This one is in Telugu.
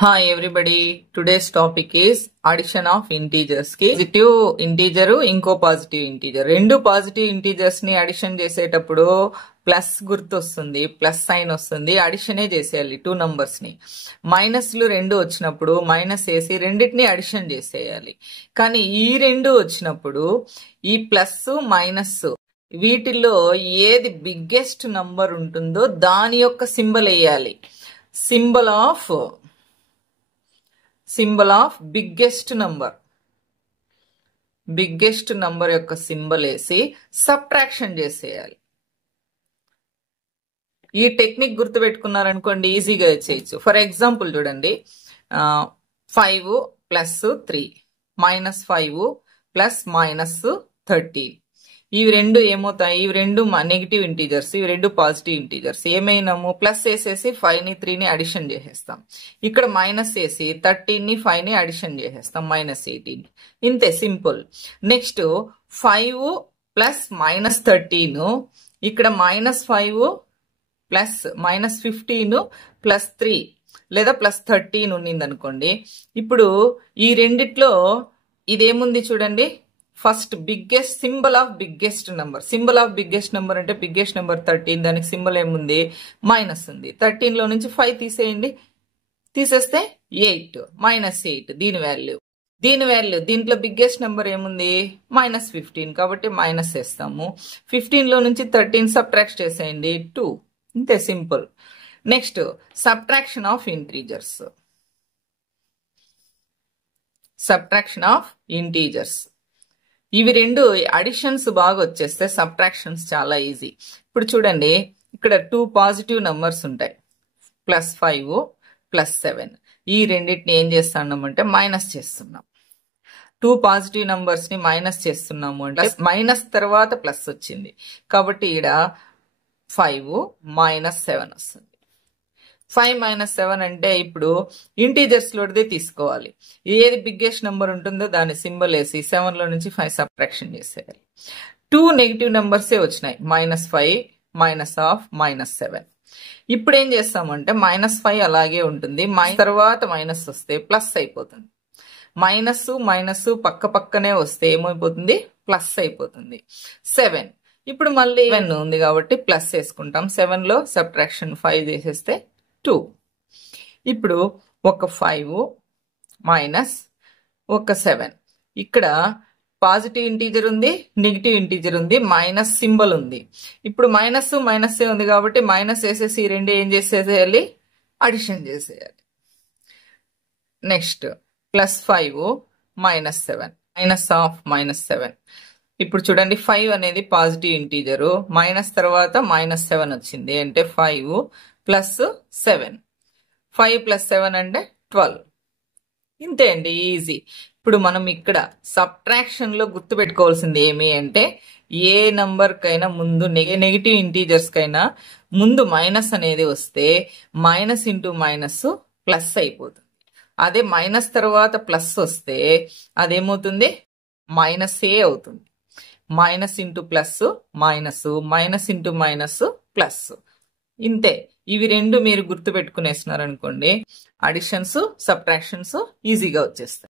Hi everybody, today's topic is addition of integers ki positive integer ఇంకో పాజిటివ్ ఇంటీజర్ రెండు పాజిటివ్ ఇంటీజర్స్ ని అడిషన్ చేసేటప్పుడు ప్లస్ గుర్తు వస్తుంది ప్లస్ సైన్ వస్తుంది అడిషనే చేసేయాలి టూ నంబర్స్ ని మైనస్లు రెండు వచ్చినప్పుడు మైనస్ వేసి రెండిటిని అడిషన్ చేసేయాలి కానీ ఈ రెండు వచ్చినప్పుడు ఈ ప్లస్ మైనస్ వీటిల్లో ఏది బిగ్గెస్ట్ నంబర్ ఉంటుందో దాని యొక్క సింబల్ వేయాలి సింబల్ ఆఫ్ బిగ్గెస్ట్ నంబర్ యొక్క సింబల్ వేసి సబ్ట్రాక్షన్ చేసేయాలి ఈ టెక్నిక్ గుర్తు పెట్టుకున్నారనుకోండి ఈజీగా చేయొచ్చు ఫర్ ఎగ్జాంపుల్ చూడండి 5 ప్లస్ 3 మైనస్ 5 ప్లస్ మైనస్ 13 ఇవి రెండు ఏమవుతాయి ఇవి రెండు నెగిటివ్ ఇంటీజర్స్ ఇవి రెండు పాజిటివ్ ఇంటీజర్స్ ఏమైనాము ప్లస్ వేసేసి 5 ని 3 ని అడిషన్ చేసేస్తాం ఇక్కడ మైనస్ వేసి 13 ని 5 ని అడిషన్ చేసేస్తాం మైనస్ 18 ఇంతే సింపుల్ నెక్స్ట్ 5 ప్లస్ మైనస్ 13 ఇక్కడ మైనస్ 5 ప్లస్ మైనస్ 15 ప్లస్ 3 లేదా ప్లస్ 13 ఉన్నింది అనుకోండి ఇప్పుడు ఈ రెండిట్లో ఇదేముంది చూడండి first biggest symbol of biggest number అంటే బిగ్గెస్ట్ నెంబర్ 13 దానికి సింబల్ ఏముంది మైనస్ ఉంది 13 లో నుంచి 5 తీసేయండి తీసేస్తే 8 మైనస్ 8 దీని వాల్యూ దీంట్లో బిగ్గెస్ట్ నెంబర్ ఏముంది మైనస్ 15 కాబట్టి మైనస్ వేస్తాము 15 లో నుంచి 13 సబ్ట్రాక్ట్ చేసేయండి 2 ఇంతే simple next subtraction of integers ఇవి రెండు అడిషన్స్ బాగా వచ్చేస్తే సబ్ట్రాక్షన్స్ చాలా ఈజీ ఇప్పుడు చూడండి ఇక్కడ 2 పాజిటివ్ నంబర్స్ ఉంటాయి ప్లస్ 5 ప్లస్ 7 ఈ రెండింటిని ఏం చేస్తున్నామంటే మైనస్ చేస్తున్నాం 2 పాజిటివ్ నంబర్స్ ని మైనస్ చేస్తున్నాము అంటే మైనస్ తర్వాత ప్లస్ వచ్చింది కాబట్టి ఇక్కడ 5 మైనస్ 7 వస్తుంది 5 మైనస్ 7 అంటే ఇప్పుడు ఇంటీజర్స్ లోదే తీసుకోవాలి ఏది బిగ్గెస్ట్ నెంబర్ ఉంటుందో దాని సింబల్ వేసి 7 లో నుంచి 5 సబ్ట్రాక్షన్ చేసేయాలి 2 నెగిటివ్ నెంబర్సే వచ్చినాయి మైనస్ 5 మైనస్ ఆఫ్ మైనస్ 7 ఇప్పుడు ఏం చేస్తామంటే మైనస్ 5 అలాగే ఉంటుంది తర్వాత మైనస్ వస్తే ప్లస్ అయిపోతుంది మైనస్ పక్క పక్కనే వస్తే ఏమైపోతుంది ప్లస్ అయిపోతుంది 7 ఇప్పుడు మళ్ళీ 7 ఉంది కాబట్టి ప్లస్ వేసుకుంటాం 7 లో సబ్ట్రాక్షన్ 5 చేసేస్తే 2 ఇప్పుడు ఒక 5 మైనస్ ఒక 7 ఇక్కడ పాజిటివ్ ఇంటీజర్ ఉంది నెగిటివ్ ఇంటీజర్ ఉంది మైనస్ సింబల్ ఉంది ఇప్పుడు మైనస్ ఉంది కాబట్టి మైనస్ వేసేసి రెండు ఏం చేసేయాలి అడిషన్ చేసేయాలి next plus 5 minus 7 minus of minus 7 ఇప్పుడు చూడండి 5 అనేది పాజిటివ్ ఇంటీజరు మైనస్ తర్వాత మైనస్ 7 వచ్చింది అంటే 5 ప్లస్ 7 5 ప్లస్ 7 అంటే 12 ఇంతే అండి ఈజీ ఇప్పుడు మనం ఇక్కడ సబ్ట్రాక్షన్ లో గుర్తు పెట్టుకోవాల్సింది ఏమి అంటే ఏ నంబర్ కైనా ముందు నెగిటివ్ ఇంటీజర్స్ కైనా ముందు మైనస్ అనేది వస్తే మైనస్ ఇంటూ మైనస్ ప్లస్ అయిపోతుంది అదే మైనస్ తర్వాత ప్లస్ వస్తే అదేమవుతుంది మైనస్ ఏ అవుతుంది minus into plus minus into minus plus ఇంతే ఇవి రెండు మీరు గుర్తు పెట్టుకునేస్తున్నారు అనుకోండి అడిషన్స్ సబ్ట్రాక్షన్స్ ఈజీగా వచ్చేస్తాయి